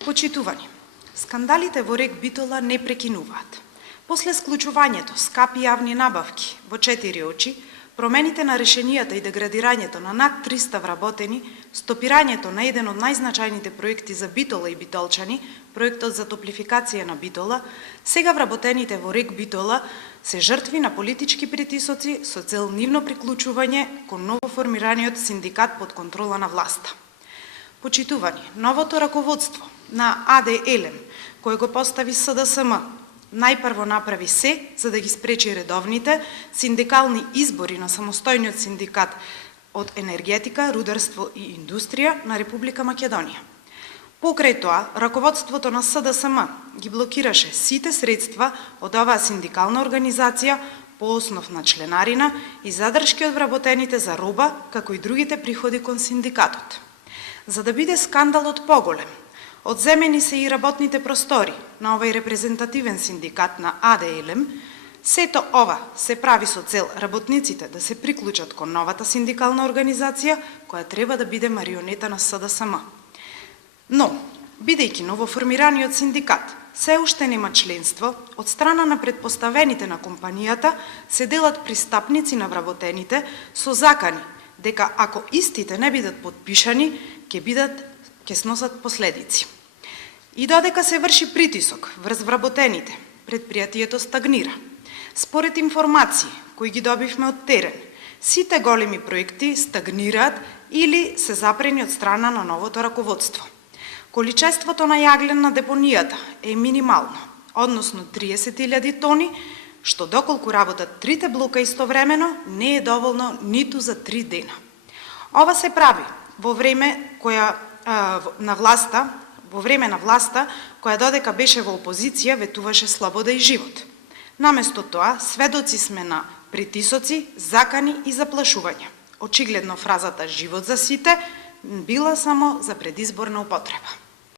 Почитувани, скандалите во РЕК Битола не прекинуваат. После склучувањето скапи јавни набавки во 4 очи, промените на решенијата и деградирањето на над 300 вработени, стопирањето на еден од најзначајните проекти за Битола и битолчани, проектот за топлификација на Битола, сега вработените во РЕК Битола се жртви на политички притисоци со цел нивно приклучување кон новоформираниот синдикат под контрола на власта. Почитувани, новото раководство на АД Елем, кој го постави СДСМ, најпрво направи се за да ги спречи редовните синдикални избори на самостојниот синдикат од енергетика, рударство и индустрија на Република Македонија. Покрај тоа, раководството на СДСМ ги блокираше сите средства од оваа синдикална организација по основ на членарина и задршки од вработените за роба, како и другите приходи кон синдикатот. За да биде скандалот поголем, одземени се и работните простори на овај репрезентативен синдикат на АД Елем, сето ова се прави со цел работниците да се приклучат кон новата синдикална организација, која треба да биде марионета на СДСМ. Но, бидејќи новоформираниот синдикат се уште нема членство, од страна на предпоставените на компанијата се делат пристапници на вработените со закани дека ако истите не бидат подпишани, ќе сносат последици. И додека се врши притисок врз вработените, предпријатието стагнира. Според информации кои ги добивме од терен, сите големи проекти стагнираат или се запрени од страна на новото раководство. Количеството на јаглен на депонијата е минимално, односно 30.000 тони, што доколку работат трите блока истовремено, не е доволно ниту за 3 дена. Ова се прави во време на власта, која додека беше во опозиција, ветуваше слобода и живот. Наместо тоа, сведоци сме на притисоци, закани и заплашувања. Очигледно фразата «живот за сите» била само за предизборна употреба.